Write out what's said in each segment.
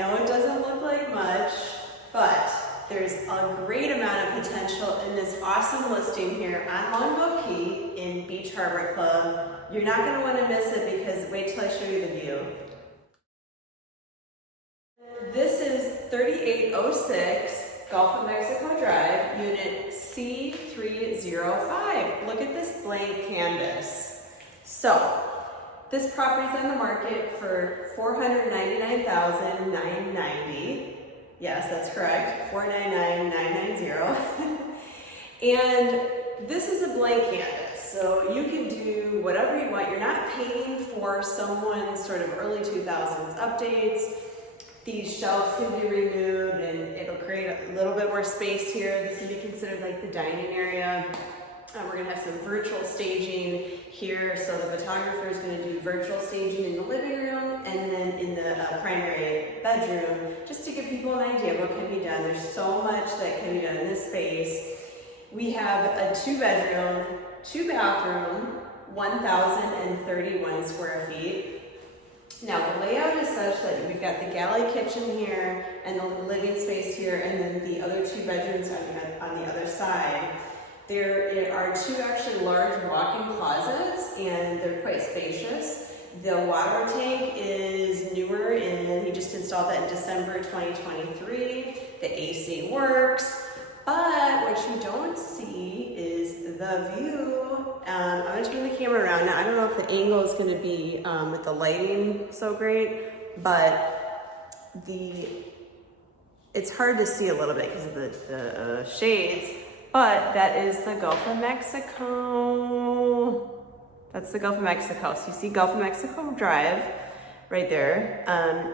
know it doesn't look like much, but there's a great amount of potential in this awesome listing here on Longboat Key in Beach Harbor Club. You're not going to want to miss it because wait till I show you the view. This is 3806 Gulf of Mexico Drive, unit C305. Look at this blank canvas. So, this property's on the market for $499,990. Yes, that's correct, $499,990. And this is a blank canvas, so you can do whatever you want. You're not paying for someone's sort of early 2000s updates. These shelves can be removed and it'll create a little bit more space here. This would be considered like the dining area. We're gonna have some virtual staging here. So the photographer is gonna do virtual staging in the living room and then in the primary bedroom, just to give people an idea of what can be done. There's so much that can be done in this space. We have a 2-bedroom, 2-bathroom, 1,031 square feet. Now the layout is such that we've got the galley kitchen here and the living space here and then the other 2 bedrooms on the other side. There are 2 actually large walk-in closets and they're quite spacious. The water tank is newer and he just installed that in December 2023. The AC works, but what you don't see is the view. I'm going to turn the camera around. Now, I don't know if the angle is going to be with the lighting so great, but it's hard to see a little bit because of the shades, but that is the Gulf of Mexico. That's the Gulf of Mexico. So you see Gulf of Mexico Drive right there,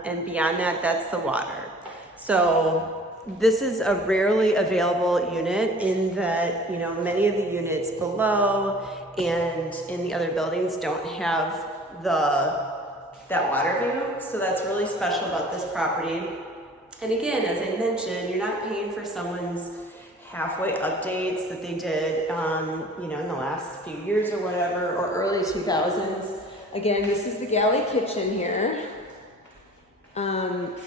and beyond that, that's the water. So this is a rarely available unit in that, you know, many of the units below and in the other buildings don't have that water view. So that's really special about this property. And again, as I mentioned, you're not paying for someone's halfway updates that they did, you know, in the last few years or whatever, or early 2000s. Again, this is the galley kitchen here.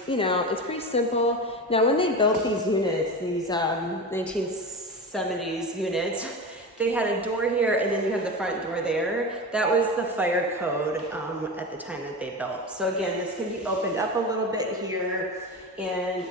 You know, it's pretty simple. Now, when they built these units, these 1970s units, they had a door here and then you have the front door there. That was the fire code at the time that they built. So again, this can be opened up a little bit here and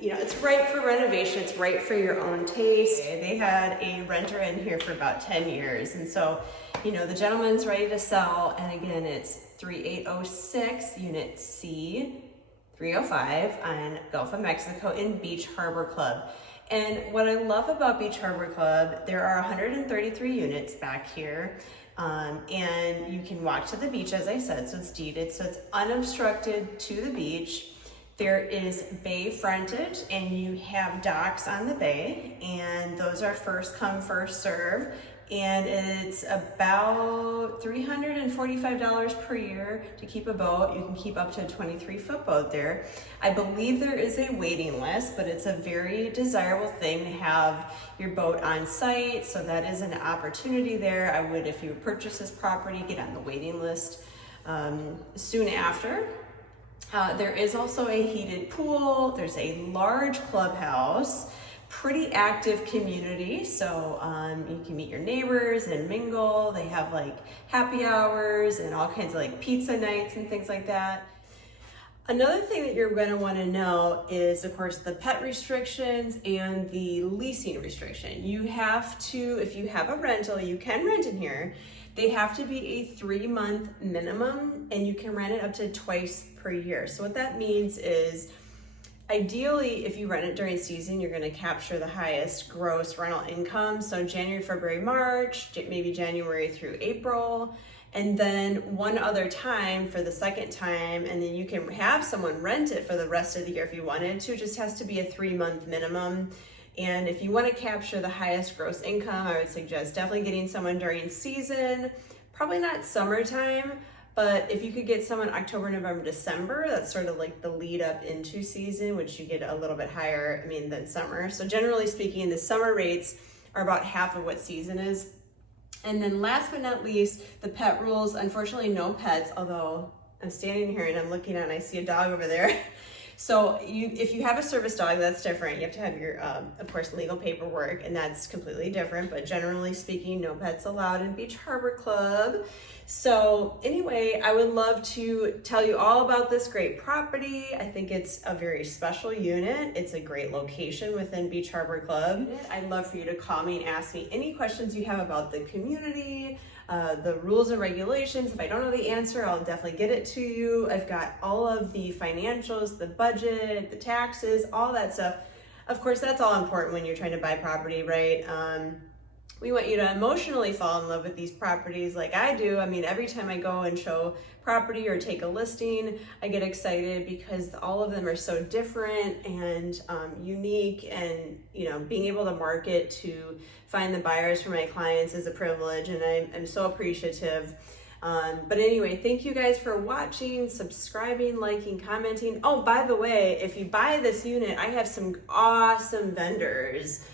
you know, it's right for renovation. It's right for your own taste. They had a renter in here for about 10 years. And so, you know, the gentleman's ready to sell. And again, it's 3806 unit C305 on Gulf of Mexico in Beach Harbor Club. And what I love about Beach Harbor Club, there are 133 units back here. And you can walk to the beach, as I said, so it's deeded. So it's unobstructed to the beach. There is bay frontage and you have docks on the bay and those are first come, first serve. And it's about $345 per year to keep a boat. You can keep up to a 23-foot boat there. I believe there is a waiting list, but it's a very desirable thing to have your boat on site. So that is an opportunity there. I would, if you purchase this property, get on the waiting list soon after. There is also a heated pool. There's a large clubhouse, pretty active community. So you can meet your neighbors and mingle. They have like happy hours and all kinds of like pizza nights and things like that. Another thing that you're going to want to know is, of course, the pet restrictions and the leasing restriction. You have to, if you have a rental, you can rent in here. They have to be a 3-month minimum and you can rent it up to twice per year. So what that means is ideally, if you rent it during season, you're going to capture the highest gross rental income. So January, February, March, maybe January through April, and then one other time for the second time. And then you can have someone rent it for the rest of the year if you wanted to. It just has to be a 3-month minimum. And if you want to capture the highest gross income, I would suggest definitely getting someone during season, probably not summertime, but if you could get someone October, November, December, that's sort of like the lead up into season, which you get a little bit higher, than summer. So generally speaking, the summer rates are about half of what season is. And then last but not least, the pet rules. Unfortunately, no pets, although I'm standing here and I'm looking out and I see a dog over there. So if you have a service dog, that's different. You have to have your, of course, legal paperwork, and that's completely different. But generally speaking, no pets allowed in Beach Harbor Club. So anyway, I would love to tell you all about this great property. I think it's a very special unit. It's a great location within Beach Harbor Club. I'd love for you to call me and ask me any questions you have about the community, the rules and regulations. If I don't know the answer, I'll definitely get it to you. I've got all of the financials, the budget, the taxes, all that stuff. Of course, that's all important when you're trying to buy property, right? We want you to emotionally fall in love with these properties like I do. I mean, every time I go and show property or take a listing, I get excited because all of them are so different and unique, and being able to market to find the buyers for my clients is a privilege, and I'm so appreciative. But anyway, thank you guys for watching, subscribing, liking, commenting. Oh, by the way, if you buy this unit, I have some awesome vendors.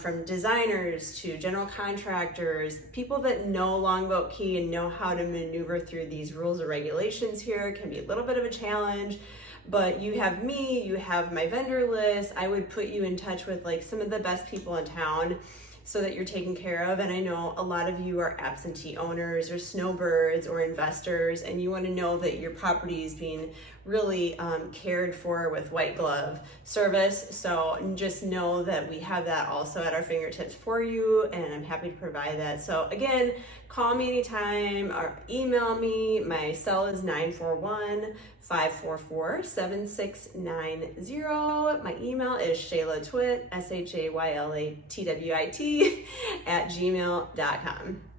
From designers to general contractors, people that know Longboat Key and know how to maneuver through these rules and regulations here. It can be a little bit of a challenge, but you have me, you have my vendor list. I would put you in touch with like some of the best people in town so that you're taken care of. And I know a lot of you are absentee owners or snowbirds or investors, and you want to know that your property is being really cared for with white glove service. So just know that we have that also at our fingertips for you, and I'm happy to provide that. So again, call me anytime or email me. My cell is 941-544-7690. My email is shaylatwit, SHAYLATWIT @gmail.com.